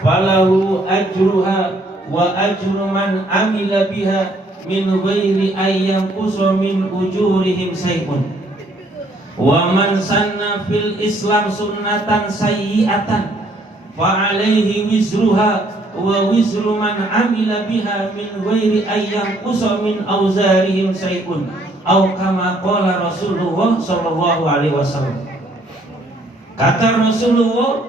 falahu ajruha wa ajru man amila biha min ghairi ayyanqusa min ujurihim syai'un. Wa man sanna fil Islam sunnatan sayyi'atan fa alaihi wizruha wa wizru man amila biha min ghairi ayyanqusa min auzarihim syai'un au kama qala Rasulullah sallallahu alaihi wasallam. Kata Rasulullah,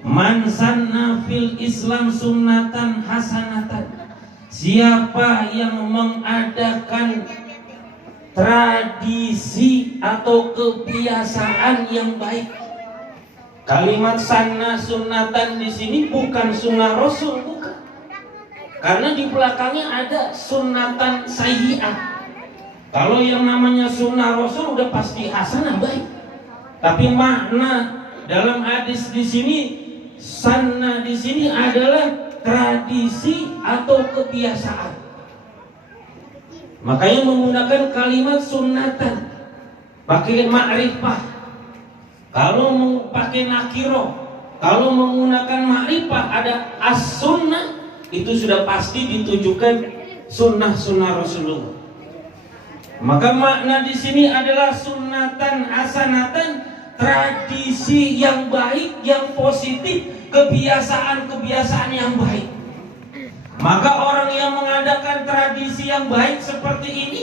man sanna fil Islam sunnatan hasanatan, siapa yang mengadakan tradisi atau kebiasaan yang baik. Kalimat sanna sunnatan di sini bukan sunnah Rasul, bukan. Karena di belakangnya ada sunnatan sayyi'ah. Kalau yang namanya sunnah Rasul udah pasti hasanah, baik. Tapi makna dalam hadis di sini sanna di sini adalah tradisi atau kebiasaan. Makanya menggunakan kalimat sunnatan, pakai ma'rifah. Kalau pakai nakiro, kalau menggunakan ma'rifah ada as-sunnah, itu sudah pasti ditujukan sunnah-sunnah Rasulullah. Maka makna di sini adalah sunnatan hasanatan, tradisi yang baik, yang positif, kebiasaan-kebiasaan yang baik. Maka orang yang mengadakan tradisi yang baik seperti ini,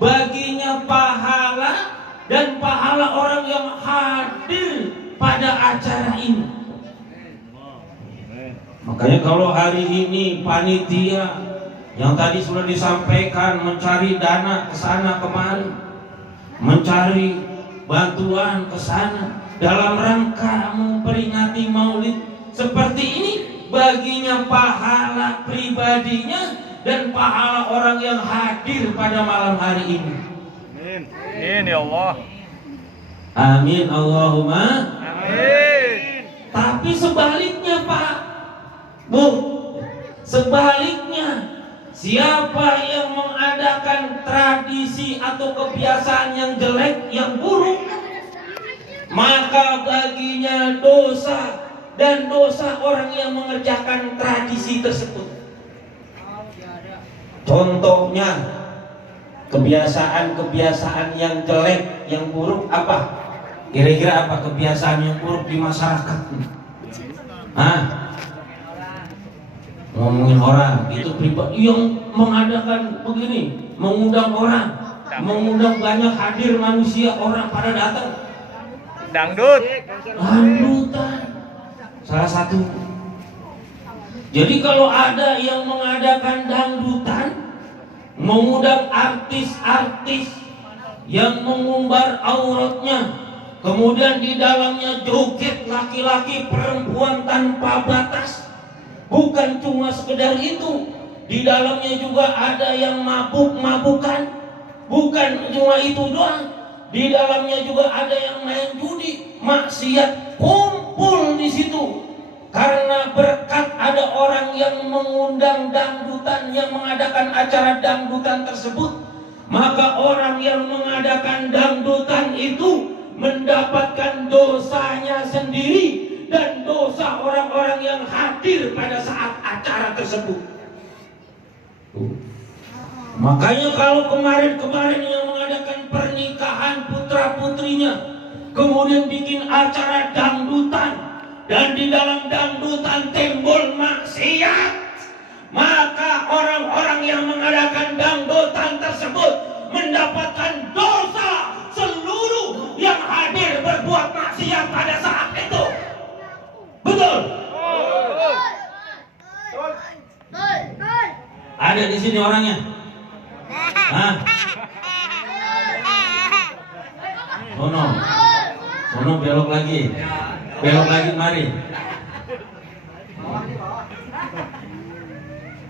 baginya pahala dan pahala orang yang hadir pada acara ini. Makanya kalau hari ini panitia yang tadi sudah disampaikan mencari dana ke sana kemari, mencari bantuan ke sana dalam rangka memperingati Maulid seperti ini, baginya pahala pribadinya dan pahala orang yang hadir pada malam hari ini. Amin. Amin ya Allah. Amin Allahumma Amin. Tapi sebaliknya Pak, Bu, sebaliknya, siapa yang mengadakan tradisi atau kebiasaan yang jelek, yang buruk, maka baginya dosa dan dosa orang yang mengerjakan tradisi tersebut. Contohnya kebiasaan-kebiasaan yang jelek, yang buruk apa? Kira-kira apa kebiasaan yang buruk di masyarakat? Ngomongin orang, itu pribadi yang mengadakan begini, mengundang orang, mengundang banyak hadir manusia, orang pada datang. Dangdut. Dangdutan salah satu. Jadi kalau ada yang mengadakan dangdutan, mengundang artis-artis yang mengumbar auratnya, kemudian di dalamnya joget laki-laki perempuan tanpa batas. Bukan cuma sekedar itu, di dalamnya juga ada yang mabuk-mabukan. Bukan cuma itu doang, di dalamnya juga ada yang main judi, maksiat kumpul di situ. Karena berkat ada orang yang mengundang dangdutan, yang mengadakan acara dangdutan tersebut, maka orang yang mengadakan dangdutan itu mendapatkan dosanya sendiri dan dosa orang-orang yang hadir pada saat acara tersebut. Makanya kalau kemarin-kemarin yang mengadakan pernikahan putra-putrinya, kemudian bikin acara dangdutan, dan di dalam dangdutan timbul maksiat, maka orang-orang yang mengadakan dangdutan tersebut mendapatkan dosa seluruh yang hadir berbuat maksiat pada saat itu. Betul? Ada di sini orangnya? Sono belok lagi mari.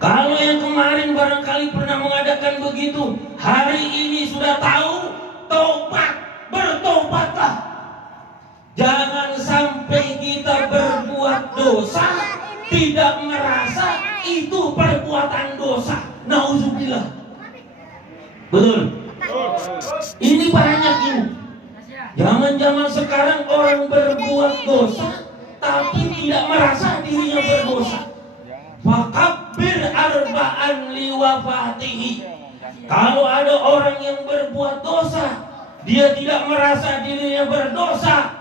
Kalau yang kemarin barangkali pernah mengadakan begitu, hari ini sudah tahu, tobat, bertobatlah. Jangan sampai kita berbuat dosa tidak merasa itu perbuatan dosa. Nauzubillah. Betul? Ini banyak ini. Zaman-zaman sekarang orang berbuat dosa tapi tidak merasa dirinya berdosa. khurafatihi. Kalau ada orang yang berbuat dosa, dia tidak merasa dirinya berdosa,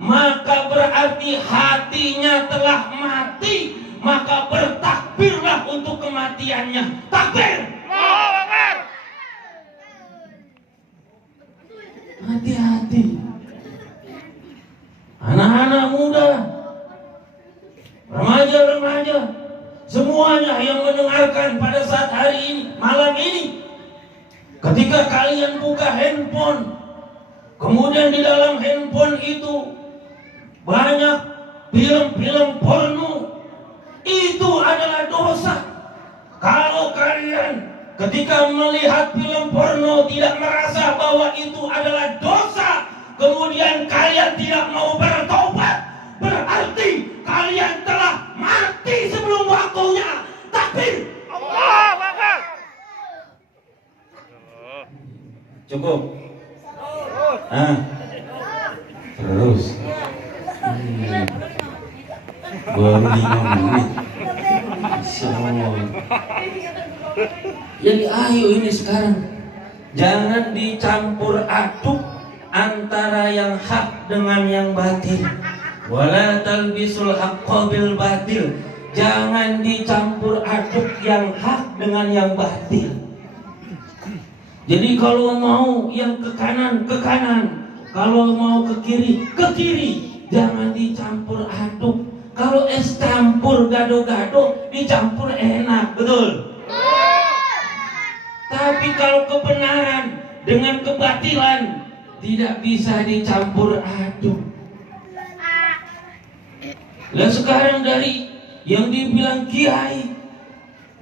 maka berarti hatinya telah mati, maka bertakbirlah untuk kematiannya. Takbir. Hati-hati. Anak-anak muda, remaja-remaja, semuanya yang mendengarkan pada saat hari ini, malam ini, ketika kalian buka handphone, kemudian di dalam handphone itu banyak film-film porno, itu adalah dosa. Kalau kalian ketika melihat film porno tidak merasa bahwa itu adalah dosa, kemudian kalian tidak mau bertobat, berarti kalian telah mati sebelum waktunya. Takbir. Allahu Akbar. Cukup. Terus. Baru 5 menit. Semua. Jadi ayo ini sekarang jangan dicampur aduk antara yang hak dengan yang batil. Wala talbisul haqqa bil batil. Jangan dicampur aduk yang hak dengan yang batil. Jadi kalau mau yang ke kanan, kalau mau ke kiri, jangan dicampur aduk. Kalau es campur gado-gado, dicampur enak, betul? Tapi kalau kebenaran dengan kebatilan tidak bisa dicampur aduk. Lah sekarang dari yang dibilang kiai,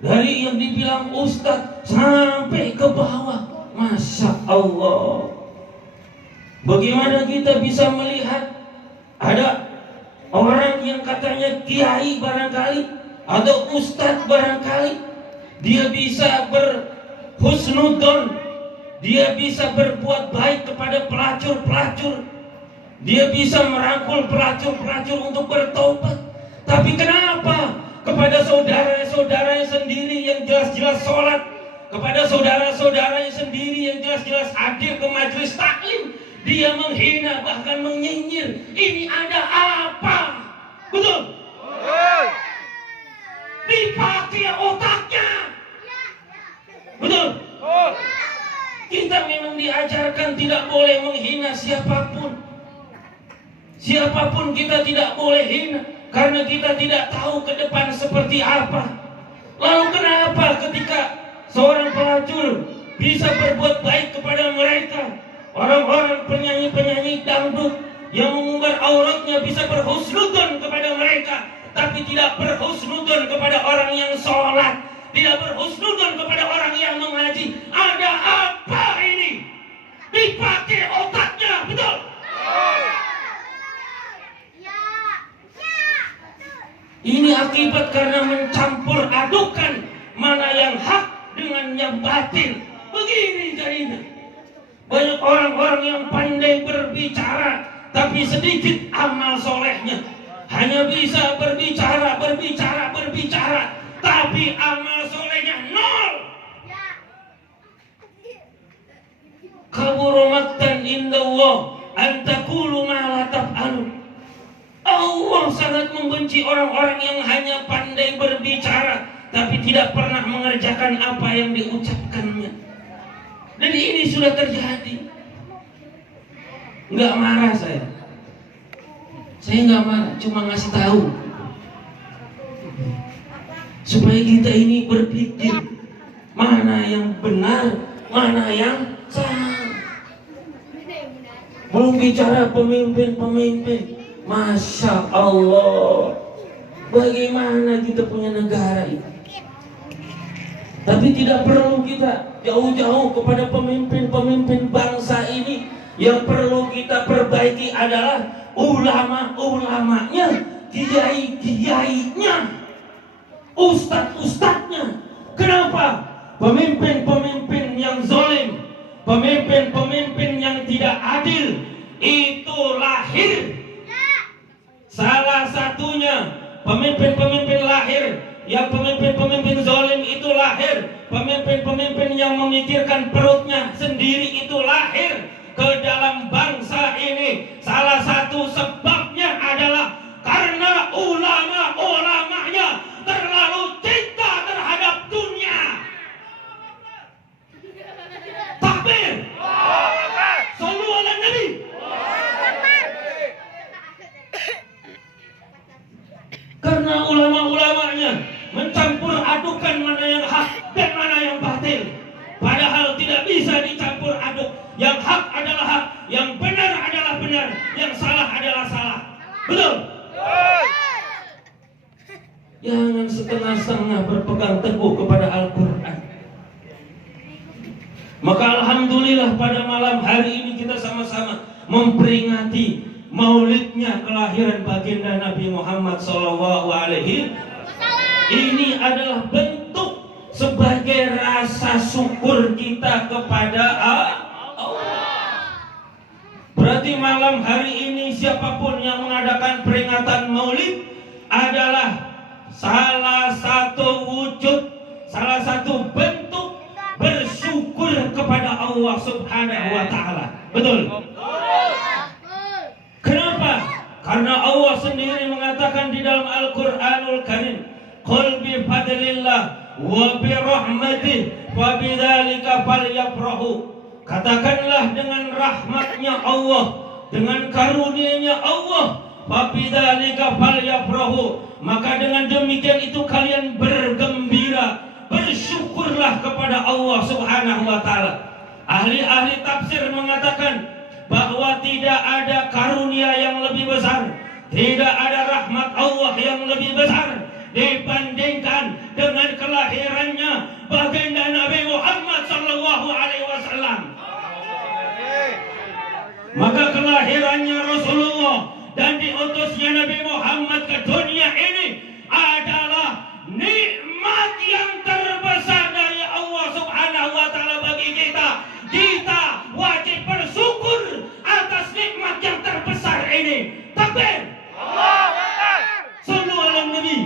dari yang dibilang ustadz sampai ke bawah, masya Allah. Bagaimana kita bisa melihat ada orang yang katanya kiai barangkali atau ustadz barangkali, dia bisa berhusnudzon, dia bisa berbuat baik kepada pelacur-pelacur, dia bisa merangkul pelacur-pelacur untuk bertobat. Tapi kenapa kepada saudara-saudaranya sendiri yang jelas-jelas sholat, kepada saudara-saudaranya sendiri yang jelas-jelas hadir ke majelis taklim, dia menghina bahkan menyinyir? Ini ada apa? Betul? Dipakai otaknya. Betul? Kita memang diajarkan tidak boleh menghina siapapun. Siapapun kita tidak boleh hina, karena kita tidak tahu ke depan seperti apa. Lalu kenapa ketika seorang pelacur bisa berbuat baik kepada mereka, orang-orang penyanyi-penyanyi dangdut yang mengumbar auratnya bisa berhusnudzon kepada mereka, tapi tidak berhusnudzon kepada orang yang sholat, tidak berhusnudzon kepada orang yang mengaji? Ada apa ini? Dipakai otaknya, betul? Ini akibat karena mencampur adukan mana yang hak dengan yang batil. Begini jadinya. Banyak orang-orang yang pandai berbicara, tapi sedikit amal solehnya. Hanya bisa berbicara, tapi amal solehnya nol. Kabura maqtan indallah an taqulu ma la taf'alu. Allah sangat membenci orang-orang yang hanya pandai berbicara tapi tidak pernah mengerjakan apa yang diucapkannya. Dan ini sudah terjadi. Nggak marah saya nggak marah, cuma ngasih tahu supaya kita ini berpikir mana yang benar, mana yang salah. Belum bicara pemimpin-pemimpin. Masya Allah, bagaimana kita punya negara ini? Tapi tidak perlu kita jauh-jauh kepada pemimpin-pemimpin bangsa ini. Yang perlu kita perbaiki adalah ulama-ulamanya, kiai-kiainya, ustadz-ustadznya. Kenapa? Pemimpin-pemimpin yang zalim, pemimpin-pemimpin yang tidak adil itu lahir. Salah satunya pemimpin-pemimpin lahir yang pemimpin-pemimpin zalim itu lahir, pemimpin-pemimpin yang memikirkan perutnya sendiri itu lahir ke dalam bangsa ini. Salah satu sebabnya adalah karena ulama-ulamanya terlalu cinta terhadap dunia. Takbir. Sallu ala Nabi. Karena ulama-ulamanya mencampur adukan mana yang hak dan mana yang batil. Padahal tidak bisa dicampur aduk. Yang hak adalah hak, yang benar adalah benar, yang salah adalah salah. Betul? Jangan setengah-setengah berpegang teguh kepada Al-Quran. Maka alhamdulillah pada malam hari ini kita sama-sama memperingati maulidnya kelahiran baginda Nabi Muhammad SAW. Ini adalah bentuk sebagai rasa syukur kita kepada Allah. Berarti malam hari ini siapapun yang mengadakan peringatan maulid adalah salah satu wujud, salah satu bentuk bersyukur kepada Allah Subhanahu wa Ta'ala. Betul? Kenapa? Karena Allah sendiri mengatakan di dalam Al-Quranul Karim, "Qul bi fadlillah wa bi rahmatih wa bidzalika falyafrahu." Katakanlah dengan rahmatnya Allah, dengan karunia-Nya Allah, wa bidzalika falyafrahu, maka dengan demikian itu kalian bergembira, bersyukurlah kepada Allah Subhanahu wa Ta'ala. Ahli-ahli tafsir mengatakan bahwa tidak ada karunia yang lebih besar, tidak ada rahmat Allah yang lebih besar dibandingkan dengan kelahirannya baginda Nabi Muhammad sallallahu alaihi wasallam. Maka kelahirannya Rasulullah dan diutusnya Nabi Muhammad ke dunia ini adalah nikmat yang terbesar dari Allah Subhanahu wa Ta'ala bagi kita. Kita wajib bersyukur atas nikmat yang terbesar ini. Takbir. Allahu Akbar. Sallu ala Nabi.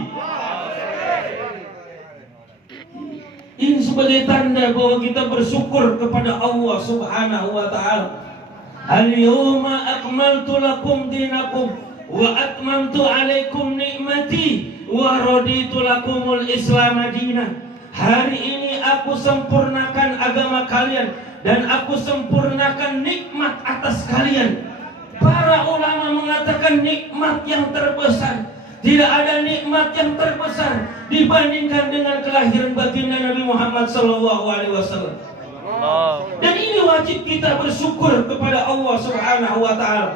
Ini sebagai tanda bahwa kita bersyukur kepada Allah Subhanahu wa Ta'ala. Al-yawma akmaltu lakum dinakum wa atmamtu alaikum ni'mati wa raditu lakumul Islam madinah. Hari ini aku sempurnakan agama kalian dan aku sempurnakan nikmat atas kalian. Para ulama mengatakan nikmat yang terbesar, tidak ada nikmat yang terbesar dibandingkan dengan kelahiran baginda Nabi Muhammad SAW. Dan ini wajib kita bersyukur kepada Allah Subhanahu wa Ta'ala.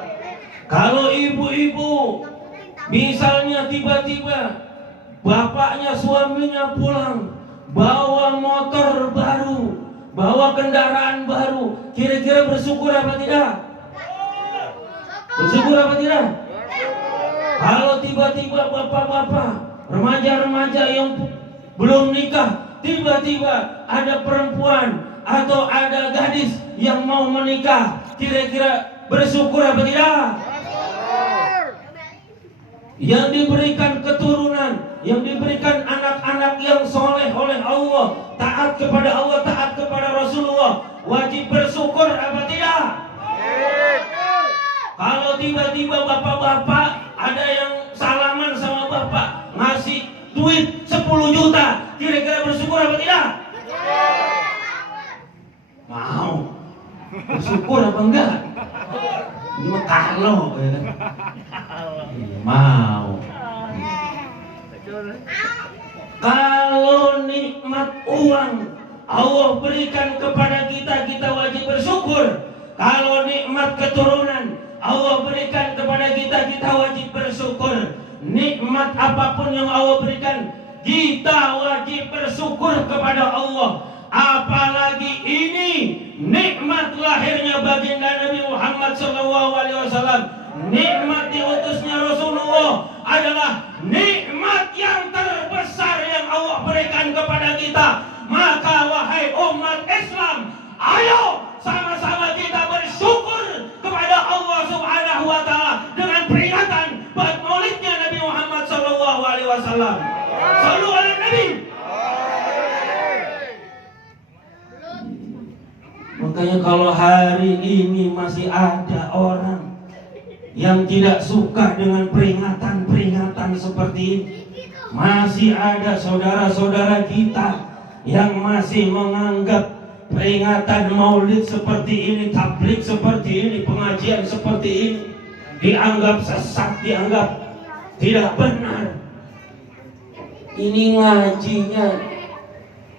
Kalau ibu-ibu misalnya tiba-tiba bapaknya, suaminya pulang bawa motor baru, bawa kendaraan baru, kira-kira bersyukur apa tidak? Bersyukur apa tidak? Kalau tiba-tiba bapak-bapak, remaja-remaja yang belum nikah, tiba-tiba ada perempuan atau ada gadis yang mau menikah, kira-kira bersyukur apa tidak? Yang diberikan keturunan, yang diberikan anak-anak yang soleh oleh Allah, taat kepada Allah, taat kepada Rasulullah, wajib bersyukur apa tidak? Kalau tiba-tiba bapak-bapak ada yang salaman sama bapak, ngasih duit 10 juta, kira-kira bersyukur apa tidak? Mau. Bersyukur apa enggak? Ini mah kalau ya kan? Mau. Kalau nikmat uang Allah berikan kepada kita, kita wajib bersyukur. Kalau nikmat keturunan Allah berikan kepada kita, kita wajib bersyukur. Nikmat apapun yang Allah berikan, kita wajib bersyukur kepada Allah. Apalagi ini nikmat lahirnya baginda Nabi Muhammad SAW, nikmat diutusnya Rasulullah adalah nikmat yang terbesar yang Allah berikan kepada kita. Maka wahai umat Islam, ayo sama-sama kita bersyukur kepada Allah Subhanahu wa Ta'ala dengan peringatan maulidnya Nabi Muhammad SAW. Sallu ala Nabi. Makanya kalau hari ini masih ada orang yang tidak suka dengan peringatan-peringatan seperti ini, masih ada saudara-saudara kita yang masih menganggap peringatan maulid seperti ini, tabligh seperti ini, pengajian seperti ini dianggap sesat, dianggap tidak benar. Ini ngajinya,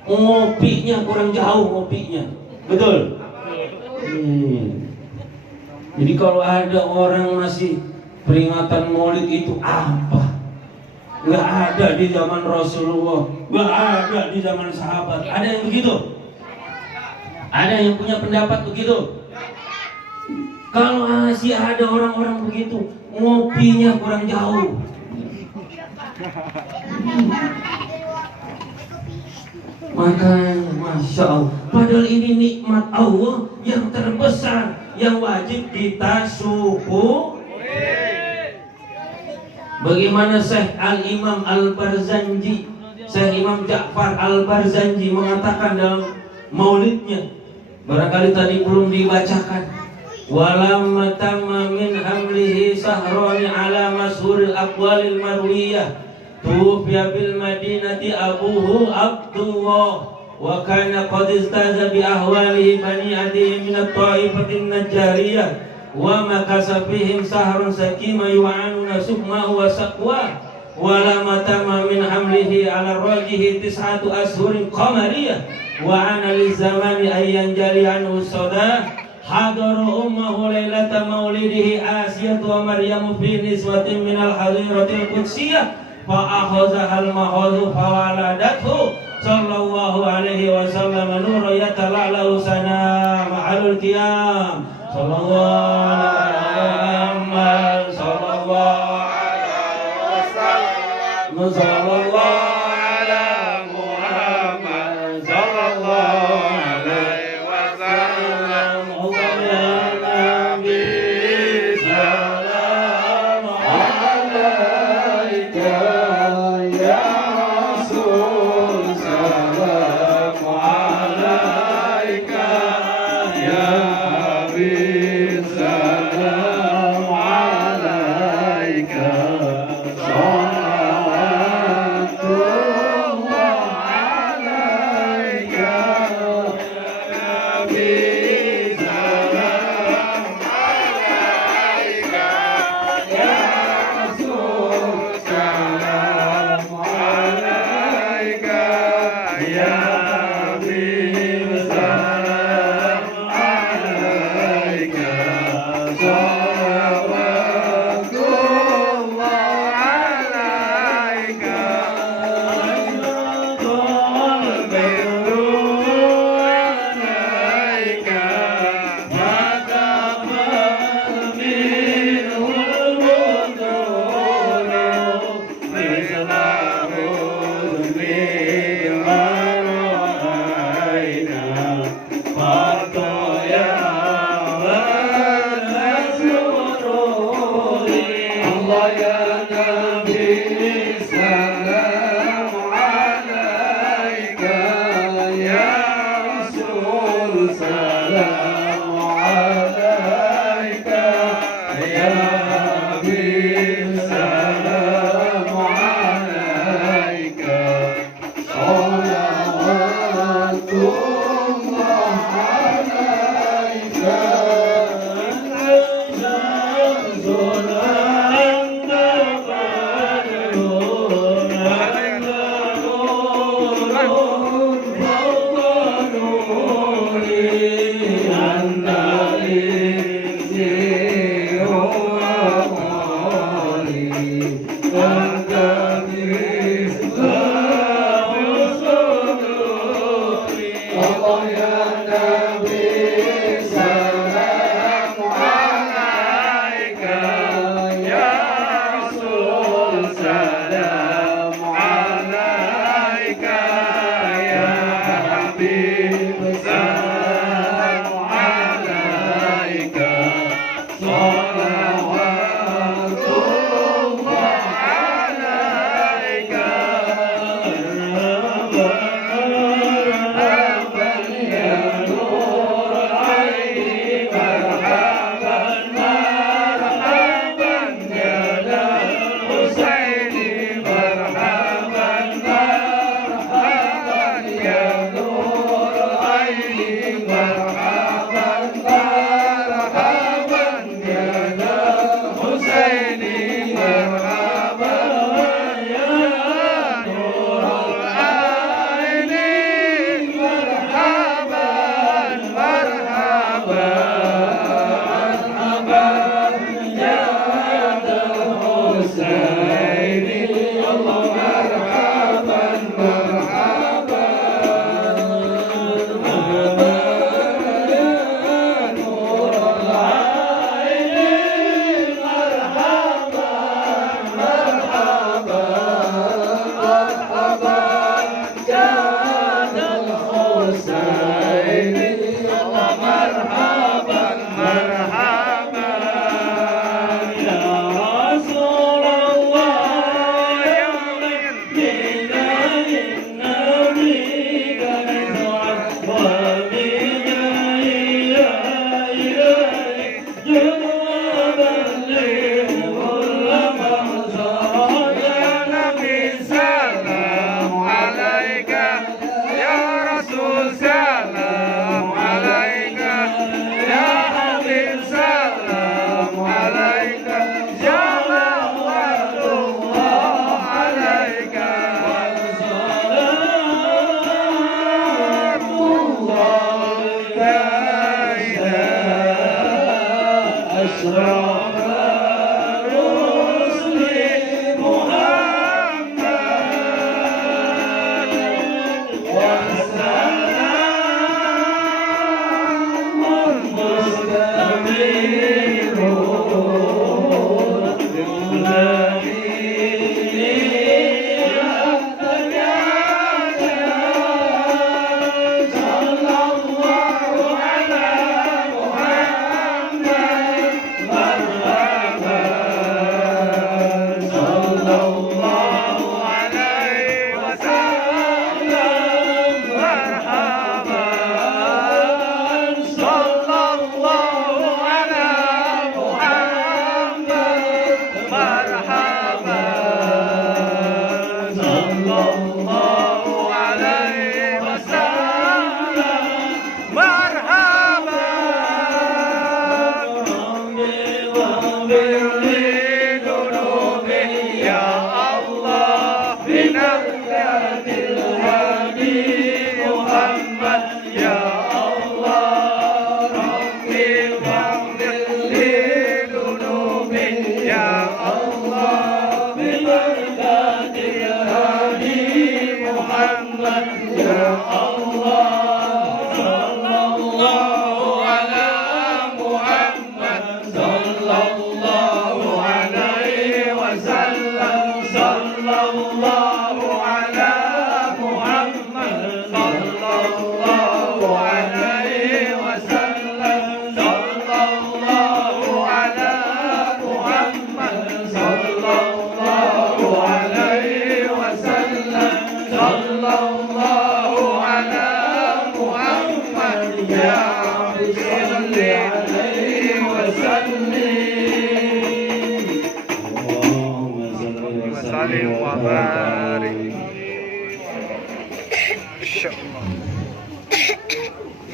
ngopinya kurang jauh, ngopinya betul. Jadi kalau ada orang masih peringatan maulid itu apa? Nggak ada di zaman Rasulullah, nggak ada di zaman sahabat. Ada yang begitu? Ada yang punya pendapat begitu? Kalau masih ada orang-orang begitu, ngopinya kurang jauh. Makanya Masya Allah, padahal ini nikmat Allah yang terbesar, yang wajib kita syukuri. Bagaimana Syekh Al-Imam Al-Barzanji, Syekh Imam Ja'far Al-Barzanji mengatakan dalam maulidnya, barangkali tadi belum dibacakan, walamma tamma min hamlihi sahrani ala masyhuril aqwalil marwiyah tufiya bil madinati abuhu Abdullah wa kana qad istaza bi ahwalihi bani adi min at-ta'ifatin najjariyah wa makasa fihim sahrun sakima yu'anuna sukma wa saqwa walamma tamma min hamlihi ala rajihi tis'atu ashhurin qamariyah wa ana li zamani ayyan jali anhu sada hadaru ummahu lailata maulidihi Asiyatu wa Maryamu fi niswatin minal hadiratil qudsiyah fa akhadha al mahadhu fa waladathu sallallahu alaihi wasallam nuru yatala'lu sana ma'alul qiyam sallallahu alaihi Muhammad sallallahu alaihi wasallam sallallahu Salawatu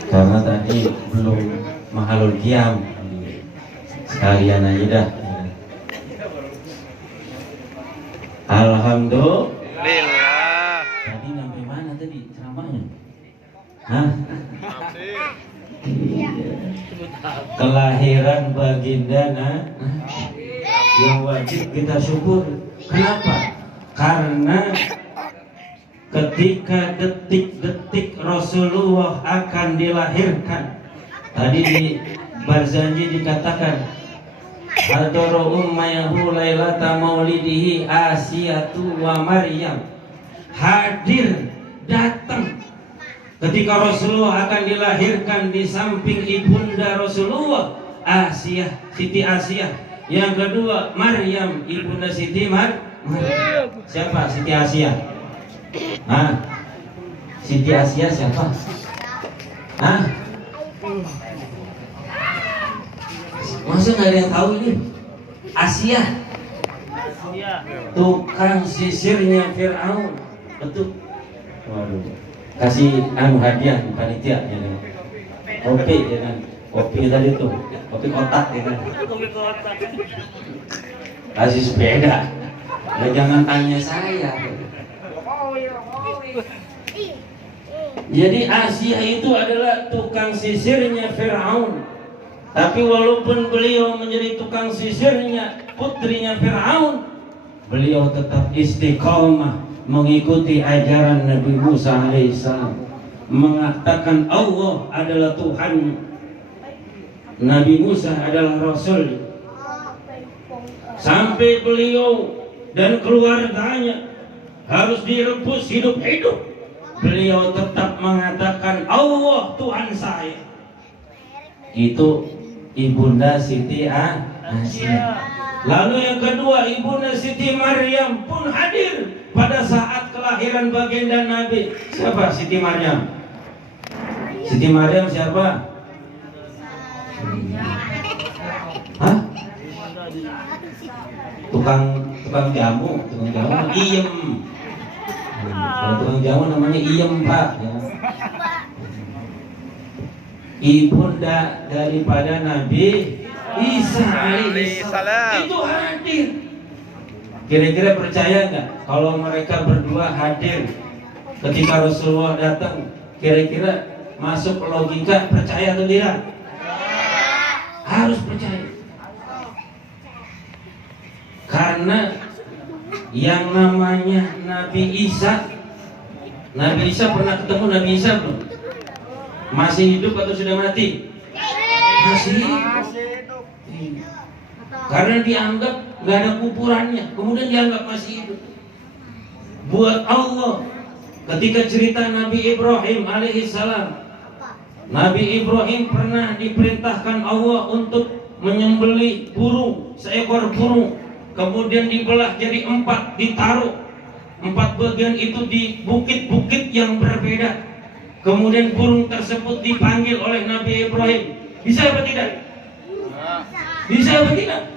Karena tadi belum mahalul qiyam, sekalian aja dah. Alhamdulillah. Tadi sampai mana tadi ceramahnya? Hah? Kelahiran baginda yang wajib kita syukur. Kenapa? Karena ketika detik-detik Rasulullah akan dilahirkan, tadi di Barzanji dikatakan hadara ummayahu lailata maulidihi Asiyatu wa Maryam, hadir datang ketika Rasulullah akan dilahirkan di samping ibunda Rasulullah Asiyah, Siti Asiyah, yang kedua Maryam, ibunda Siti Maryam. Siapa Siti Asiyah? Siti Asia siapa? Hah? Masa nggak ada yang tahu ini? Asia, tukang sisirnya Fir'aun. Betul. Waduh. Kasih hadiah panitia ya kan. Kopi ya kan. Kopi tadi tuh, kopi kotak ya kan. Kasih sepeda. Ya jangan tanya saya. Jadi Asia itu adalah tukang sisirnya Fir'aun. Tapi walaupun beliau menjadi tukang sisirnya putrinya Fir'aun, beliau tetap istiqomah mengikuti ajaran Nabi Musa alaihissalam, mengatakan Allah adalah Tuhan, Nabi Musa adalah Rasul. Sampai beliau dan keluarganya harus direbus hidup-hidup, beliau tetap mengatakan Allah Tuhan saya. Itu Ibunda Siti Asia. Lalu yang kedua, Ibunda Siti Maryam pun hadir pada saat kelahiran baginda Nabi. Siapa Siti Maryam? Siti Maryam siapa? Hah? Tukang jamu, Iem. Kalau tukang jamu namanya Iem, Pak. Ya. Ibunda daripada Nabi Isa alaihissalam itu hadir. Kira-kira percaya nggak kalau mereka berdua hadir ketika Rasulullah datang? Kira-kira masuk logika percaya atau tidak? Harus percaya. Karena yang namanya Nabi Isa pernah ketemu Nabi Isa belum? Masih hidup atau sudah mati? Masih hidup. Karena dianggap nggak ada kuburannya, kemudian dianggap masih hidup. Buat Allah, ketika cerita Nabi Ibrahim alaihissalam, Nabi Ibrahim pernah diperintahkan Allah untuk menyembelih burung, seekor burung, kemudian dibelah jadi 4, ditaruh 4 bagian itu di bukit-bukit yang berbeda. Kemudian burung tersebut dipanggil oleh Nabi Ibrahim. Bisa apa tidak? Bisa apa tidak?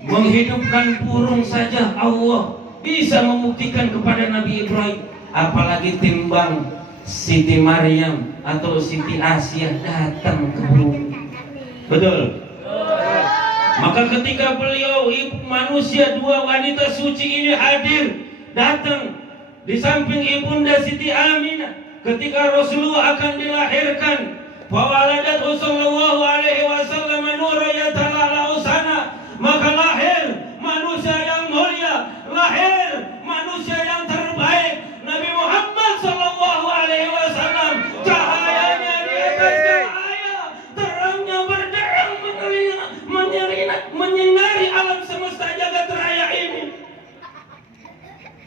Menghidupkan burung saja Allah bisa membuktikan kepada Nabi Ibrahim. Apalagi timbang Siti Maryam atau Siti Asia datang ke bumi. Betul? Maka ketika beliau manusia, 2 wanita suci ini hadir, datang di samping Ibunda Siti Aminah ketika Rasulullah akan dilahirkan, fawaladat Rasulullah alaihi wasallam nura yatalala usana, maka lahir manusia yang mulia, lahir manusia yang terbaik, Nabi Muhammad sallallahu alaihi wasallam. Cahayanya di atas cahaya, terangnya berderang menyinari alam semesta jagat raya ini.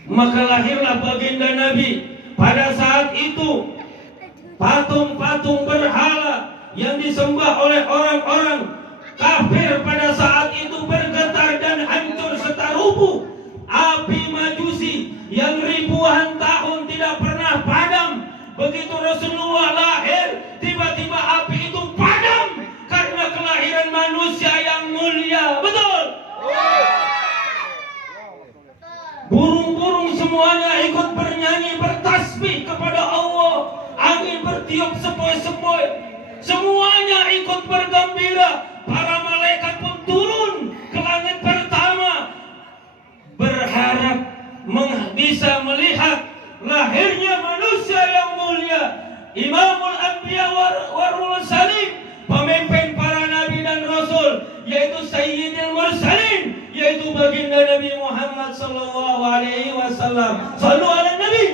Maka lahirlah baginda Nabi. Pada saat itu patung-patung berhala yang disembah oleh orang-orang kafir pada saat itu bergetar dan hancur serta rubuh. Api majusi yang ribuan tahun tidak pernah padam, begitu Rasulullah lahir, tiba-tiba api itu padam karena kelahiran manusia yang mulia. Betul? Burung-burung semuanya ikut bernyanyi, bertasbih kepada Allah. Angin bertiup sepoi-sepoi, semuanya ikut bergembira. Para malaikat pun turun ke langit pertama, berharap bisa melihat lahirnya manusia yang mulia, Imamul Anbiya warul Salim, pemimpin para nabi dan rasul, yaitu Sayyidil Mursalin, yaitu baginda Nabi Muhammad sallallahu alaihi wasallam. Sallu ala Nabi.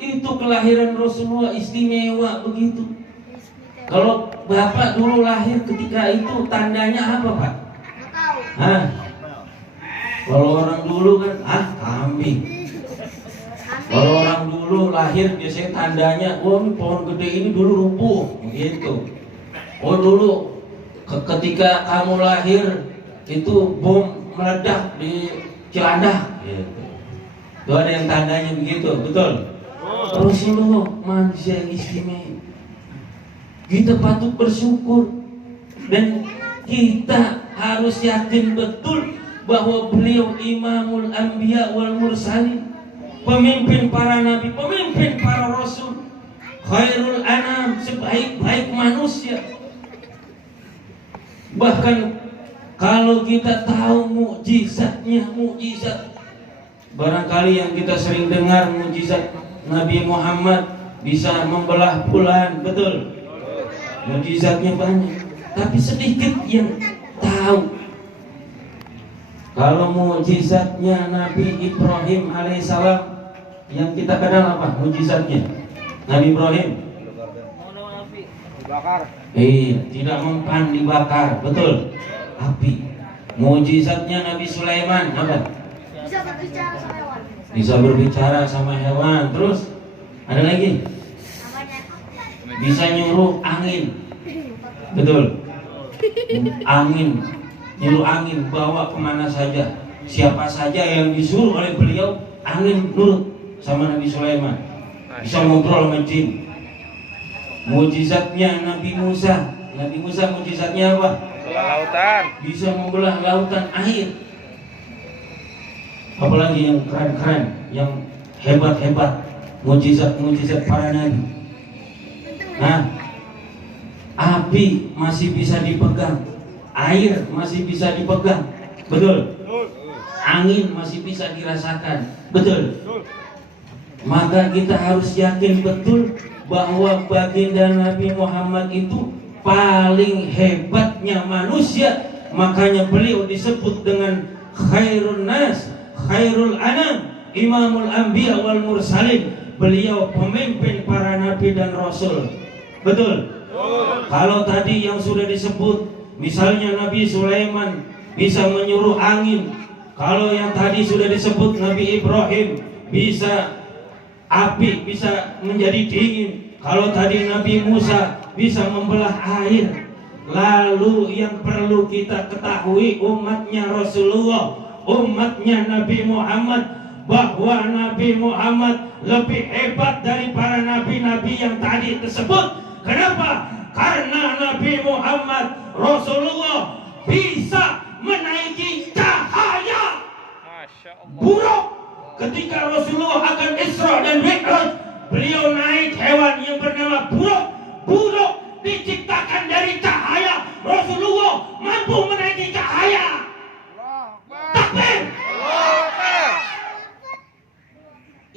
Itu kelahiran Rasulullah istimewa begitu. Kalau Bapak dulu lahir ketika itu tandanya apa, Pak? Hah? Kalau orang dulu kan kambing. Kalau orang dulu lahir biasanya tandanya, oh ini pohon gede ini dulu rubuh, gitu. Oh dulu ketika kamu lahir itu bom meledak di Cilandak, gitu. Tuh ada yang tandanya begitu, betul? Rasulullah manusia yang istimewa. Kita patut bersyukur dan kita harus yakin betul bahwa beliau imamul anbiya wal mursalin, pemimpin para nabi, pemimpin para rasul, khairul anam, sebaik-baik manusia. Bahkan kalau kita tahu mukjizatnya, mukjizat barangkali yang kita sering dengar mukjizat Nabi Muhammad bisa membelah bulan, betul? Mukjizatnya banyak, tapi sedikit yang tahu. Kalau mukjizatnya Nabi Ibrahim alaihissalam yang kita kenal apa mukjizatnya? Nabi Ibrahim Dibakar. tidak mempan, dibakar, betul? Api. Mukjizatnya Nabi Sulaiman apa? Bisa berbicara sama hewan. Bisa berbicara sama hewan. Terus ada lagi? Namanya Bisa nyuruh angin, betul? Angin, nyuruh angin bawa kemana saja, siapa saja yang disuruh oleh beliau, angin nurut sama Nabi Sulaiman. Bisa ngobrol sama jin. Mukjizatnya Nabi Musa. Nabi Musa mukjizatnya apa? Lautan. Bisa membelah lautan air. Apalagi yang keren-keren, yang hebat-hebat, mukjizat-mukjizat para nabi. Nah, api masih bisa dipegang, air masih bisa dipegang, betul? Angin masih bisa dirasakan, betul? Maka kita harus yakin betul bahwa baginda Nabi Muhammad itu paling hebatnya manusia. Makanya beliau disebut dengan khairun nas, khairul anam, imamul anbiya wal mursalin. Beliau pemimpin para nabi dan rasul, betul? Kalau tadi yang sudah disebut, misalnya Nabi Sulaiman bisa menyuruh angin. Kalau yang tadi sudah disebut Nabi Ibrahim bisa api, bisa menjadi dingin. Kalau tadi Nabi Musa bisa membelah air. Lalu yang perlu kita ketahui umatnya Rasulullah, umatnya Nabi Muhammad, bahwa Nabi Muhammad lebih hebat dari para nabi-nabi yang tadi tersebut. Kenapa? Karena Nabi Muhammad Rasulullah bisa menaiki cahaya. Masya Allah. Buruk ketika Rasulullah akan Isra dan Mi'raj, beliau naik hewan yang bernama buruk. Buruk diciptakan dari cahaya. Rasulullah mampu menaiki cahaya. Takbir.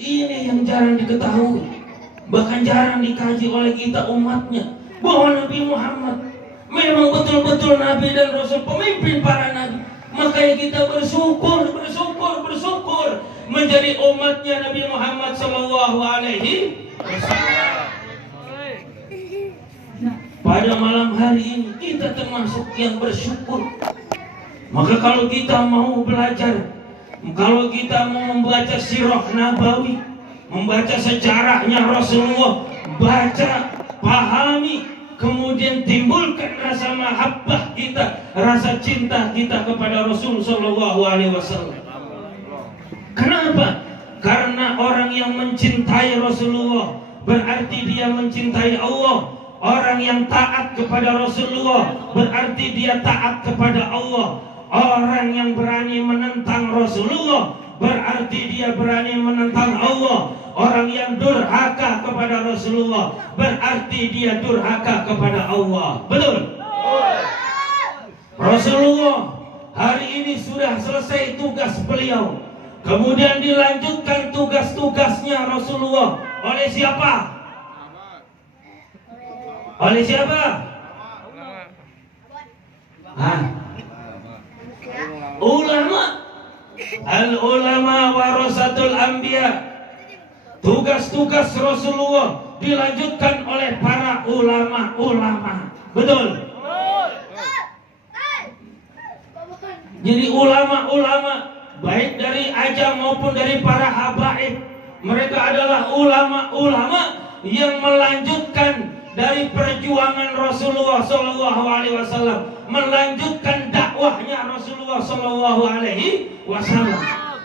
Ini yang jarang diketahui, bahkan jarang dikaji oleh kita umatnya, bahwa Nabi Muhammad memang betul-betul Nabi dan Rasul, pemimpin para Nabi. Makanya kita bersyukur menjadi umatnya Nabi Muhammad Sallallahu Alaihi Wasallam. Pada malam hari ini kita termasuk yang bersyukur. Maka kalau kita mau belajar, kalau kita mau membaca sirah Nabawi, membaca sejarahnya Rasulullah, baca, pahami, kemudian timbulkan rasa mahabbah kita, rasa cinta kita kepada Rasul Sallallahu Alaihi Wasallam. Kenapa? Karena orang yang mencintai Rasulullah berarti dia mencintai Allah. Orang yang taat kepada Rasulullah berarti dia taat kepada Allah. Orang yang berani menentang Rasulullah berarti dia berani menentang Allah. Orang yang durhaka kepada Rasulullah berarti dia durhaka kepada Allah. Betul? Rasulullah hari ini sudah selesai tugas beliau. Kemudian dilanjutkan tugas-tugasnya Rasulullah oleh siapa? Oleh siapa? Ulama. Al-ulama warasatul anbiya. Tugas-tugas Rasulullah dilanjutkan oleh para ulama-ulama. Betul? Jadi ulama-ulama baik dari ajam maupun dari para habaib, mereka adalah ulama-ulama yang melanjutkan dari perjuangan Rasulullah Sallallahu Alaihi Wasallam, melanjutkan dakwahnya Rasulullah Sallallahu Alaihi Wasallam.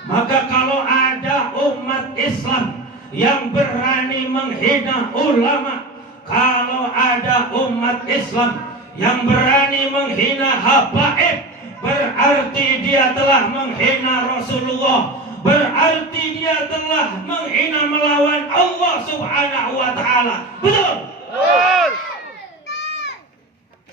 Maka kalau ada ada umat Islam yang berani menghina ulama, kalau ada umat Islam yang berani menghina habaib, berarti dia telah menghina Rasulullah, berarti dia telah menghina melawan Allah Subhanahu wa Ta'ala. Betul?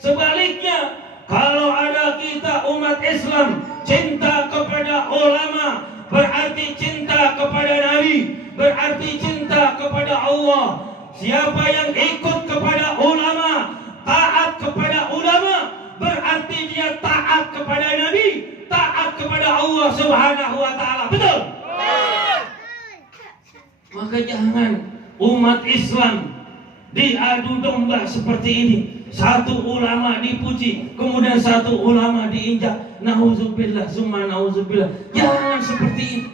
Sebaliknya, kalau ada kita umat Islam cinta kepada ulama, berarti cinta kepada Nabi, berarti cinta kepada Allah. Siapa yang ikut kepada ulama, taat kepada ulama, berarti dia taat kepada Nabi, taat kepada Allah Subhanahu wa Ta'ala. Betul? Maka jangan umat Islam diadu domba seperti ini. Satu ulama dipuji, kemudian satu ulama diinjak. Nauzubillah, summa nauzubillah. Jangan seperti ini.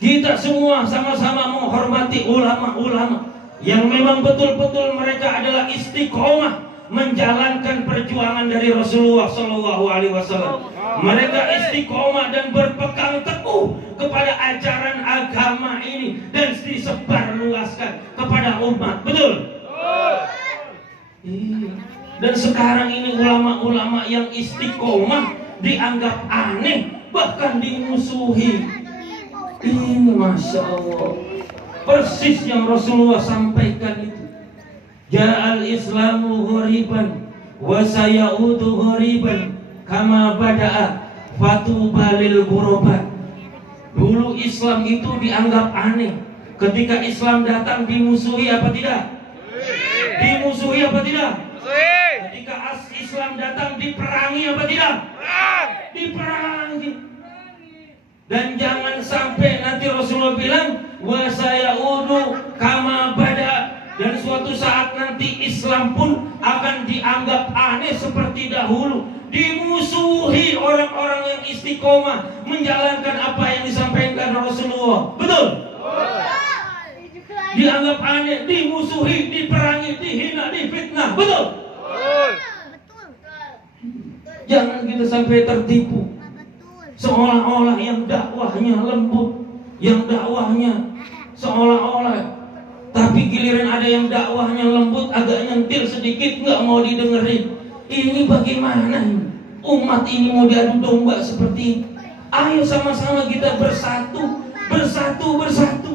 Kita semua sama-sama menghormati ulama-ulama yang memang betul-betul mereka adalah istiqomah menjalankan perjuangan dari Rasulullah Shallallahu Alaihi Wasallam. Mereka istiqomah dan berpegang teguh kepada ajaran agama ini dan disebarluaskan kepada umat. Betul? Iya. Dan sekarang ini ulama-ulama yang istiqomah dianggap aneh, bahkan dimusuhi. Ini Masya Allah, persis yang Rasulullah sampaikan itu. Ja'al Islamu ghoriban wa sayaudu ghoriban kama bada'a fatubalil ghuraba. Dulu Islam itu dianggap aneh. Ketika Islam datang dimusuhi apa tidak? Dimusuhi apa tidak? Ketika Islam datang diperangi apa tidak? Diperangi. Dan jangan sampai nanti Rasulullah bilang wa sayaudu kama bada, dan suatu saat nanti Islam pun akan dianggap aneh seperti dahulu. Dimusuhi orang-orang yang istiqomah menjalankan apa yang disampaikan Rasulullah. Betul? Dianggap aneh, dimusuhi, diperangi, dihina, difitnah. Betul? Jangan kita sampai tertipu, seolah-olah yang dakwahnya lembut, yang dakwahnya seolah-olah, tapi giliran ada yang dakwahnya lembut, agak nyentil sedikit, nggak mau didengerin. Ini bagaimana ini? Umat ini mau diadu domba seperti ini? Ayo sama-sama kita bersatu, bersatu.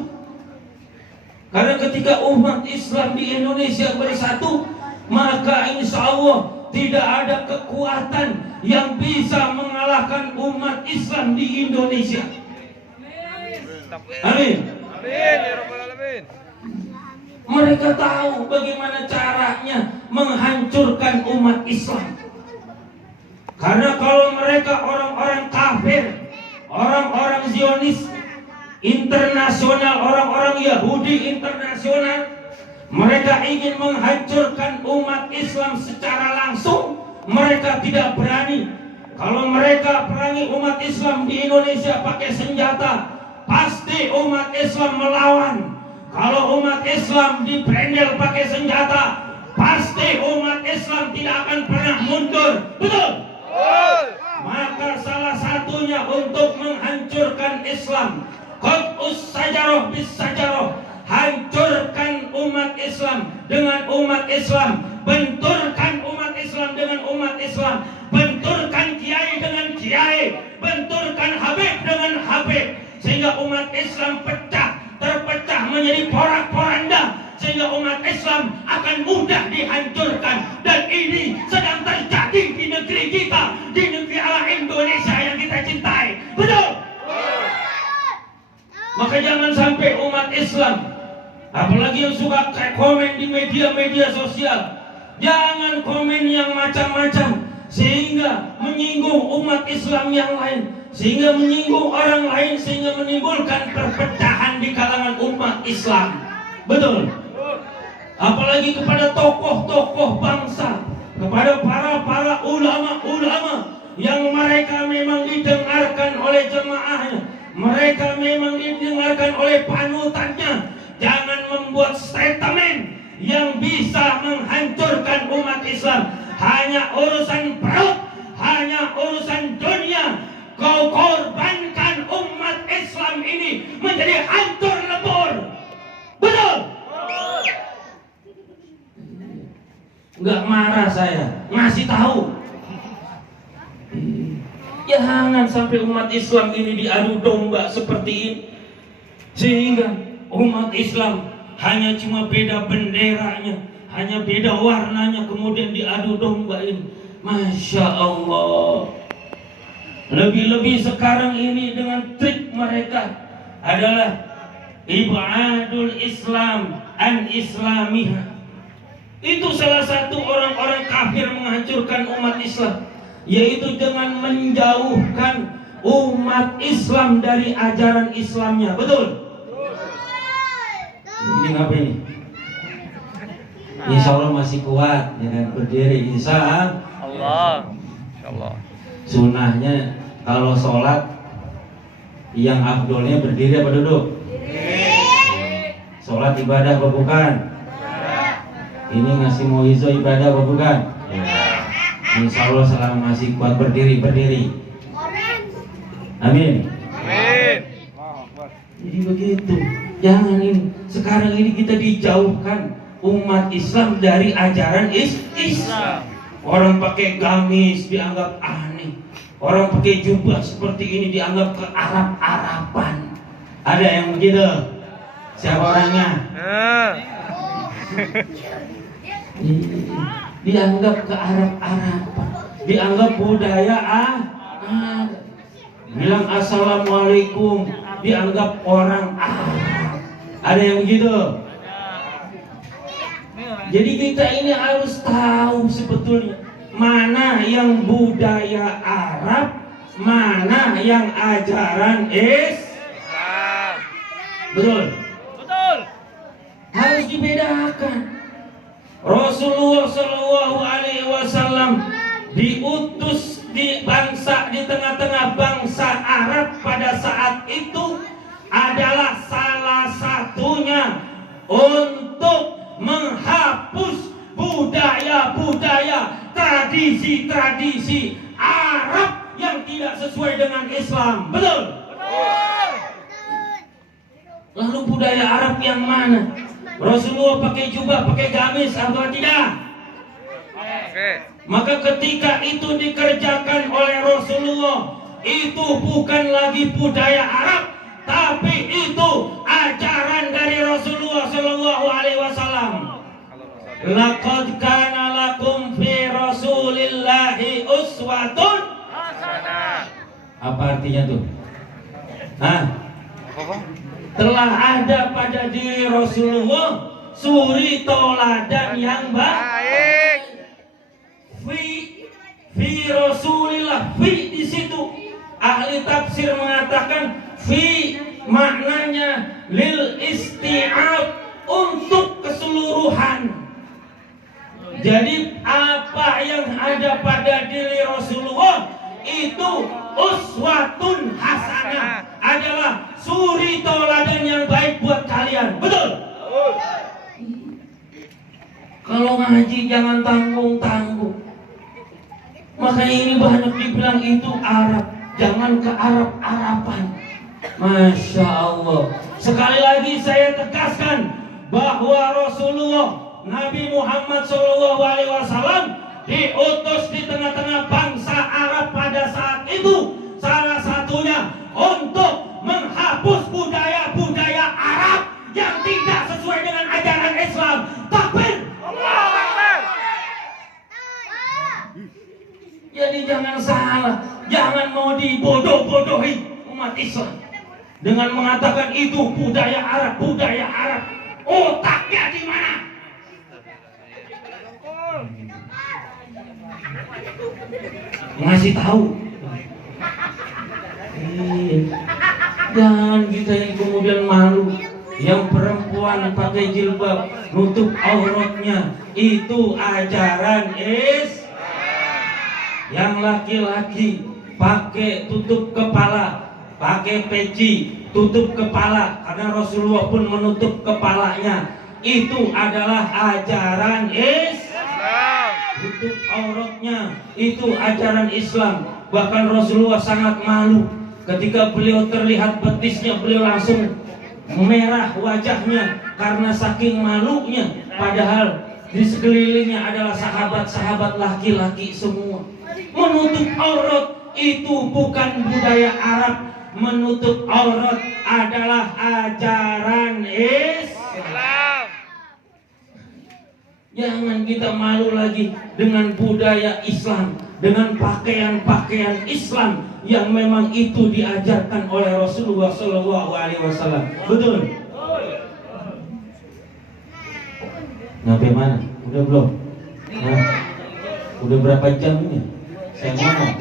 Karena ketika umat Islam di Indonesia bersatu, maka insya Allah tidak ada kekuatan yang bisa mengalahkan umat Islam di Indonesia. Amin. Mereka tahu bagaimana caranya menghancurkan umat Islam. Karena kalau mereka orang-orang kafir, orang-orang Zionis internasional, orang-orang Yahudi internasional, mereka ingin menghancurkan umat Islam secara langsung, mereka tidak berani. Kalau mereka perangi umat Islam di Indonesia pakai senjata, pasti umat Islam melawan. Kalau umat Islam dibrendel pakai senjata, pasti umat Islam tidak akan pernah mundur. Betul? Maka salah satunya untuk menghancurkan Islam, qat'us sajaroh bis sajaroh, hancurkan umat Islam dengan umat Islam, benturkan umat Islam dengan umat Islam, benturkan kiai dengan kiai, benturkan habib dengan habib, sehingga umat Islam terpecah menjadi porak-poranda, sehingga umat Islam akan mudah dihancurkan. Dan ini sedang terjadi di negeri kita, di negeri Allah Indonesia yang kita cintai. Betul? Maka jangan sampai umat Islam, apalagi yang suka komen di media-media sosial, jangan komen yang macam-macam sehingga menyinggung umat Islam yang lain, sehingga menyinggung orang lain, sehingga menimbulkan perpecahan di kalangan umat Islam. Betul? Apalagi kepada tokoh-tokoh bangsa, kepada para ulama-ulama yang mereka memang didengarkan oleh jemaahnya, mereka memang didengarkan oleh panutannya. Jangan membuat statement yang bisa menghancurkan umat Islam. Hanya urusan perut, hanya urusan dunia, kau korbankan umat Islam ini menjadi nggak marah saya, ngasih tahu. Jangan sampai umat Islam ini diadu domba seperti ini, sehingga umat Islam hanya cuma beda benderanya, hanya beda warnanya, kemudian diadu domba ini. Masya Allah. Lebih-lebih sekarang ini dengan trik mereka adalah ibadul Islam an Islamiha. Itu salah satu orang-orang kafir menghancurkan umat Islam, yaitu dengan menjauhkan umat Islam dari ajaran Islamnya. Betul? Ini apa ini? Insya Allah masih kuat ya kan, berdiri insya Allah. Insya Allah. Sunnahnya kalau sholat yang afdolnya berdiri apa duduk? Sholat ibadah apa bukan? Ini ngasih moizo ibadah apa bukan? Insya Allah selama masih kuat berdiri. Amin. Amin. Jadi begitu. Jangan ini. Sekarang ini kita dijauhkan umat Islam dari ajaran Islam. Orang pakai gamis dianggap aneh. Orang pakai jubah seperti ini dianggap ke Arab-Araban. Ada yang begitu? Siapa orangnya? Dianggap ke Arab-Araban, dianggap budaya bilang assalamualaikum dianggap orang Arab. Ada yang begitu? Jadi kita ini harus tahu sebetulnya mana yang budaya Arab, mana yang ajaran Islam. Betul? Betul. Harus dibedakan. Rasulullah Shallallahu Alaihi Wasallam diutus di tengah-tengah bangsa Arab pada saat itu adalah salah satunya untuk menghapus budaya-budaya, tradisi-tradisi Arab yang tidak sesuai dengan Islam. Betul? Betul. Lalu budaya Arab yang mana? Rasulullah pakai jubah, pakai gamis atau tidak? Maka ketika itu dikerjakan oleh Rasulullah, itu bukan lagi budaya Arab, tapi itu ajaran dari Rasulullah Shallallahu Alaihi Wasallam. Laqad kana lakum fi Rasulillahi uswatun hasanah. Apa artinya tuh? Hah? Telah ada pada diri Rasulullah suri toladan yang baik. Fi Rasulillah, fi di situ ahli tafsir mengatakan fi maknanya lil isti'ab, untuk keseluruhan. Jadi apa yang ada pada diri Rasulullah itu uswatun hasanah, adalah suri toladan yang baik buat kalian. Betul? Kalau ngaji jangan tanggung-tanggung. Makanya ini banyak dibilang itu Arab, jangan ke Arab-Araban. Masya Allah. Sekali lagi saya tegaskan bahwa Rasulullah Nabi Muhammad SAW diutus di tengah-tengah bangsa Arab pada saat itu, salah satunya untuk menghapus budaya-budaya Arab yang tidak sesuai dengan ajaran Islam. Takbir! Allahu Akbar! Jadi jangan salah, jangan mau dibodoh-bodohi umat Islam dengan mengatakan itu budaya Arab, budaya Arab. Otaknya di mana? Ngasih tahu. Jangan kita yang kemudian malu. Yang perempuan pakai jilbab, nutup auratnya, itu ajaran Islam. Yang laki-laki pakai tutup kepala, pakai peci, tutup kepala, karena Rasulullah pun menutup kepalanya, itu adalah ajaran Islam. Tutup auratnya, itu ajaran Islam. Bahkan Rasulullah sangat malu ketika beliau terlihat betisnya, beliau langsung merah wajahnya karena saking malunya. Padahal Di sekelilingnya adalah sahabat-sahabat laki-laki semua. Menutup aurat itu bukan budaya Arab. Menutup aurat adalah ajaran Islam. Jangan kita malu lagi dengan budaya Islam, dengan pakaian-pakaian Islam yang memang itu diajarkan oleh Rasulullah SAW. Betul? Sampai mana? Udah belum? Nah, udah berapa jam ini? Saya ngomong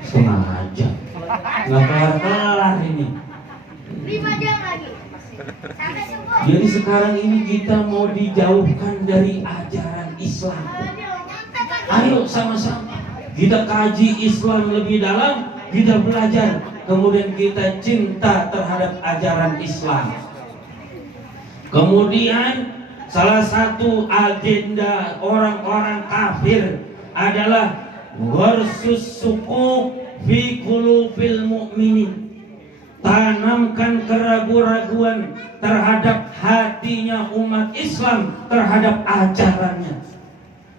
setengah jam. Nggak kelar-kelar ini. 5 jam lagi. Sampai subuh. Jadi sekarang ini kita mau dijauhkan dari ajaran Islam. Ayo sama-sama kita kaji Islam lebih dalam, kita belajar, kemudian kita cinta terhadap ajaran Islam. Kemudian salah satu agenda orang-orang kafir adalah versus suku fi qulubil mu'minin. Tanamkan keraguan-raguan terhadap hatinya umat Islam terhadap ajarannya.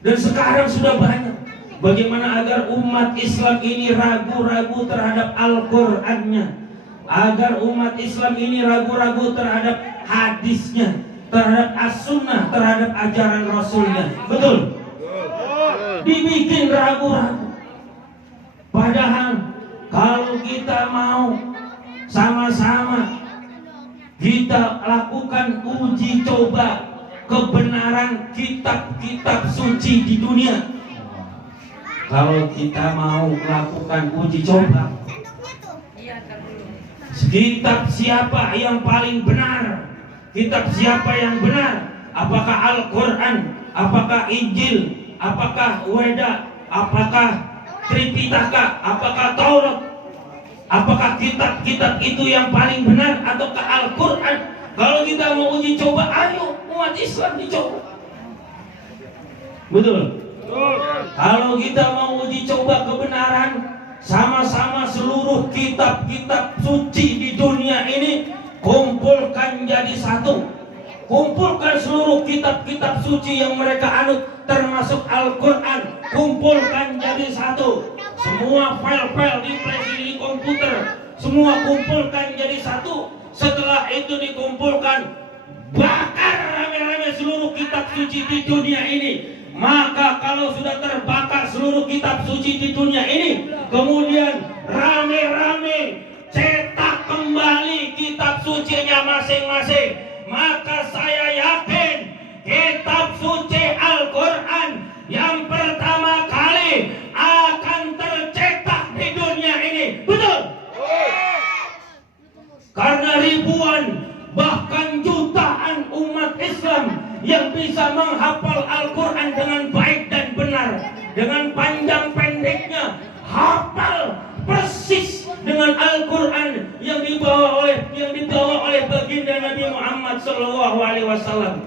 Dan sekarang sudah banyak bagaimana agar umat Islam ini ragu-ragu terhadap Al-Qur'annya, agar umat Islam ini ragu-ragu terhadap hadisnya, terhadap as-sunnah, terhadap ajaran Rasulnya. Betul? Dibikin ragu-ragu. Padahal kalau kita mau sama-sama kita lakukan uji coba kebenaran kitab-kitab suci di dunia. Kalau kita mau lakukan uji coba, kitab siapa yang paling benar? Kitab siapa yang benar? Apakah Al-Quran? Apakah Injil? Apakah Weda? Apakah Tripitaka? Apakah Taurat? Apakah kitab-kitab itu yang paling benar ataukah Al-Quran? Kalau kita mau uji coba, ayo umat Islam dicoba. Betul? Kalau kita mau uji coba kebenaran, sama-sama seluruh kitab-kitab suci di dunia ini kumpulkan jadi satu. Kumpulkan seluruh kitab-kitab suci yang mereka anut, termasuk Al-Quran. Kumpulkan jadi satu. Semua file-file di flash di komputer, semua kumpulkan jadi satu. Setelah itu dikumpulkan, bakar rame-rame seluruh kitab suci di dunia ini. Maka kalau sudah terbakar seluruh kitab suci di dunia ini, kemudian rame-rame cetak kembali kitab sucinya masing-masing, maka saya yakin kitab suci Al-Quran yang pertama kali akan tercetak di dunia ini. Betul? Karena ribuan bahkan jutaan umat Islam yang bisa menghafal Al-Quran dengan baik dan benar, dengan panjang pendeknya, hafal persis dengan Al-Quran yang dibawa oleh baginda Nabi Muhammad SAW.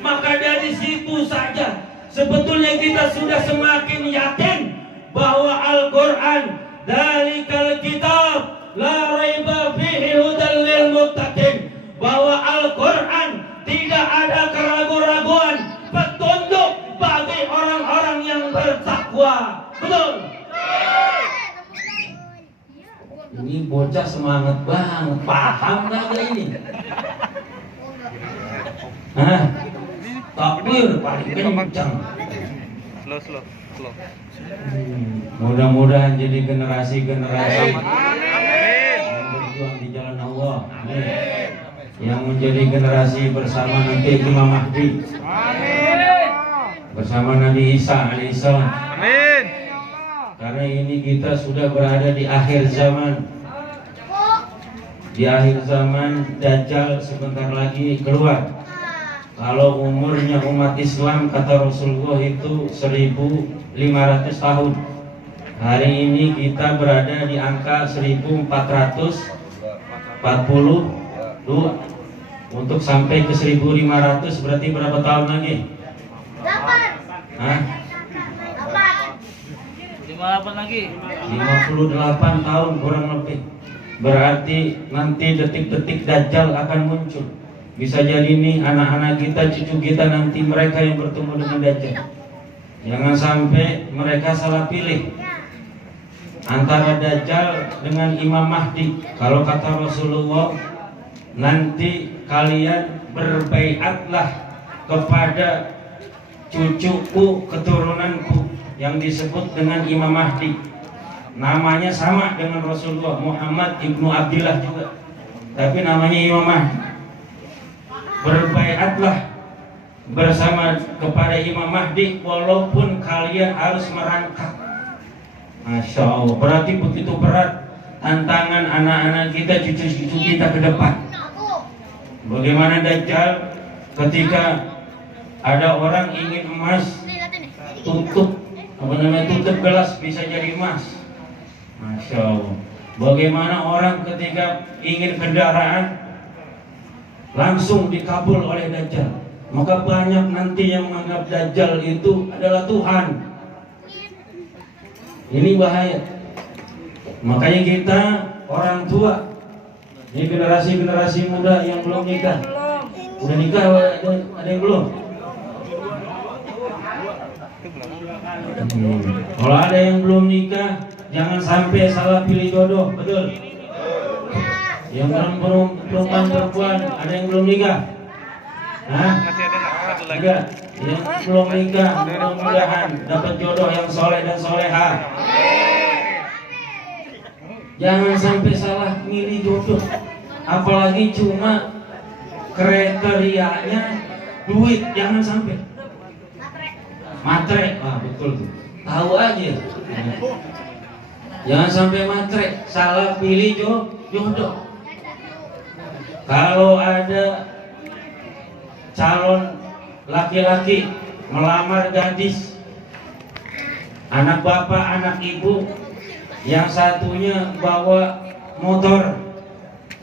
Maka dari situ saja sebetulnya kita sudah semakin yakin bahwa Al-Quran dalikal kitab la raiba fihi hudal lil muttaqin, bahwa Al-Quran tidak ada keraguan-raguan, petunjuk bagi orang-orang yang bertakwa. Betul? Ini bocah semangat banget, paham nggak ini? Hah? Takbir paling kencang. Slow. Mudah-mudahan jadi generasi-generasi Amin. yang berjuang di jalan Allah. Amin. Yang menjadi generasi bersama nanti Imam Mahdi. Amin. Bersama Nabi Isa alaihissalam. Amin. Karena ini kita sudah berada di akhir zaman. Di akhir zaman Dajjal sebentar lagi keluar. Kalau umurnya umat Islam kata Rasulullah itu 1500 tahun. Hari ini kita berada di angka 1442. Untuk sampai ke 1500 berarti berapa tahun lagi? 8. Hah? 58 lagi. 58 tahun kurang lebih. Berarti nanti detik-detik Dajjal akan muncul. Bisa jadi nih anak-anak kita, cucu kita nanti mereka yang bertemu dengan Dajjal. Jangan sampai mereka salah pilih antara Dajjal dengan Imam Mahdi. Kalau kata Rasulullah, nanti kalian berbaiatlah kepada cucuku, keturunanku yang disebut dengan Imam Mahdi. Namanya sama dengan Rasulullah, Muhammad ibnu Abdillah juga, tapi namanya Imam Mahdi. Berbaiatlah bersama kepada Imam Mahdi walaupun kalian harus merangkak. Masya Allah, berarti begitu berat tantangan anak-anak kita, cucu-cucu kita ke depan. Bagaimana Dajjal ketika ada orang ingin emas, tutup gelas bisa jadi emas. Masya Allah. Bagaimana orang ketika ingin kendaraan langsung dikabul oleh Dajjal. Maka banyak nanti yang menganggap Dajjal itu adalah Tuhan. Ini bahaya. Makanya kita orang tua, ini generasi muda yang belum nikah. Udah nikah ada yang belum? Kalau ada yang belum nikah, jangan sampai salah pilih jodoh, betul? Yang perempuan ada yang belum nikah? Hah? Masih ada nggak? Satu lagi. Enggak. Yang belum nikah, mudah-mudahan dapat jodoh yang soleh dan soleha. Jangan sampai salah milih jodoh. Apalagi cuma kriterianya duit, jangan sampai. Matre, betul tuh. Tahu aja. Jangan sampai matre, salah pilih jodoh. Kalau ada calon laki-laki melamar gadis, anak bapak, anak ibu, yang satunya bawa motor,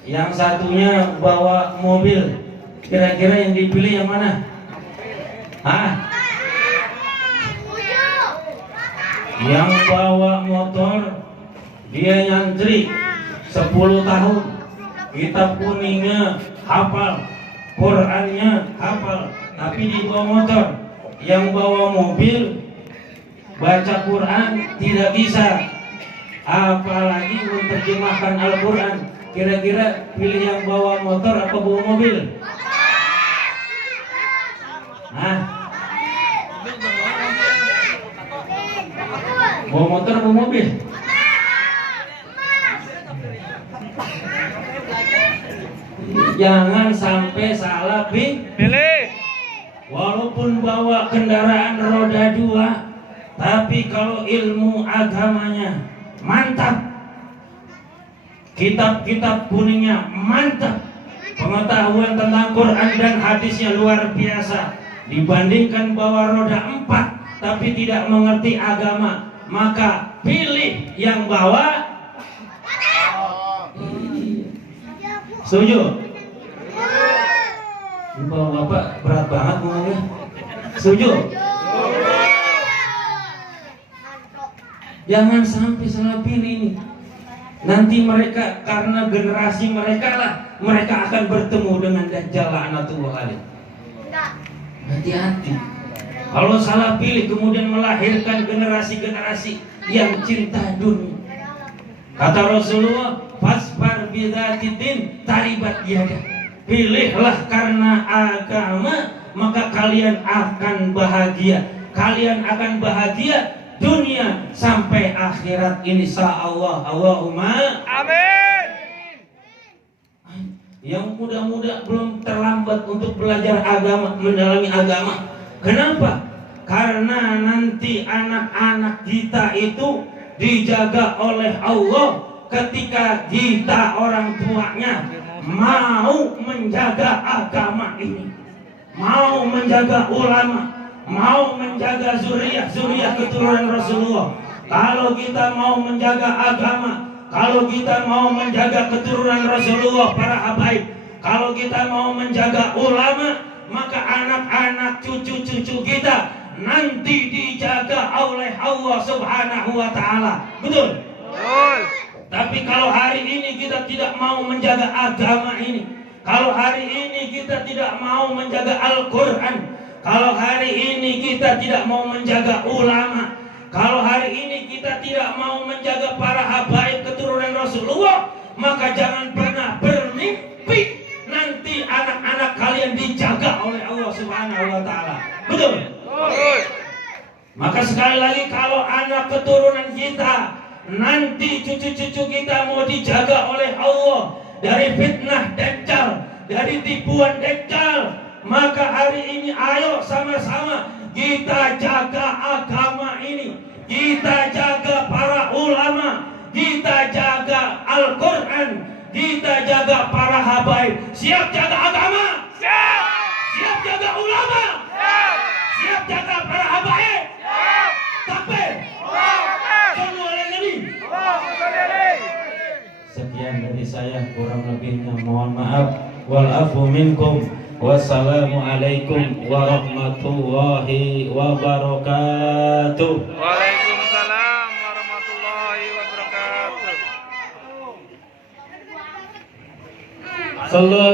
yang satunya bawa mobil, kira-kira yang dipilih yang mana? Hah? Yang bawa motor dia nyantri 10 tahun, kitab kuningnya hafal, Qurannya hafal, tapi di bawa motor. Yang bawa mobil baca Quran tidak bisa, apalagi menerjemahkan Al-Quran. Kira-kira pilih yang bawa motor apa bawa mobil? Hah? Bawa motor bawa mobil? Jangan sampai salah pilih. Walaupun bawa kendaraan roda 2, tapi kalau ilmu agamanya mantap, kitab-kitab kuningnya mantap, pengetahuan tentang Quran dan hadisnya luar biasa, dibandingkan bawa roda 4 tapi tidak mengerti agama, maka pilih yang bawa. Setuju? Bapak berat banget ngomongnya. Setuju? Jangan sampai salah pilih nih. Nanti mereka, karena generasi mereka lah, mereka akan bertemu dengan Dajjal la'natullah alaih. Hati-hati. Kalau salah pilih kemudian melahirkan generasi-generasi yang cinta dunia. Kata Rasulullah, fasbar bidzatid taribat yadak. Pilihlah karena agama, maka kalian akan bahagia. Kalian akan bahagia dunia sampai akhirat insyaallah. Allahumma amin. Yang muda-muda belum terlambat untuk belajar agama, mendalami agama. Kenapa? Karena nanti anak-anak kita itu dijaga oleh Allah ketika kita orang tuanya mau menjaga agama ini, mau menjaga ulama, mau menjaga zuriat keturunan Rasulullah. Kalau kita mau menjaga agama, kalau kita mau menjaga keturunan Rasulullah, para habaib, kalau kita mau menjaga ulama, maka anak-anak cucu-cucu kita nanti dijaga oleh Allah Subhanahu wa ta'ala. Betul? Betul. Tapi kalau hari ini kita tidak mau menjaga agama ini, Kalau hari ini kita tidak mau menjaga Al-Quran, kalau hari ini kita tidak mau menjaga ulama, kalau hari ini kita tidak mau menjaga para habaib keturunan Rasulullah, maka jangan pernah bermimpi nanti anak-anak kalian dijaga oleh Allah Subhanahu wa Ta'ala. Betul? Maka sekali lagi, kalau anak keturunan kita, nanti cucu-cucu kita mau dijaga oleh Allah dari fitnah Dajjal, dari tipuan Dajjal, maka hari ini ayo sama-sama kita jaga agama ini, kita jaga para ulama, kita jaga Al-Quran, kita jaga para habaib. Siap jaga agama? Siap. Siap jaga ulama? Siap. Siap jaga para habaib? Siap. Takbir. Sallu ala Nabi. Sekian dari saya, kurang lebihnya mohon maaf. Wal afu minkum. Wassalamualaikum warahmatullahi wabarakatuh. Waalaikumsalam warahmatullahi wabarakatuh. Sallu ala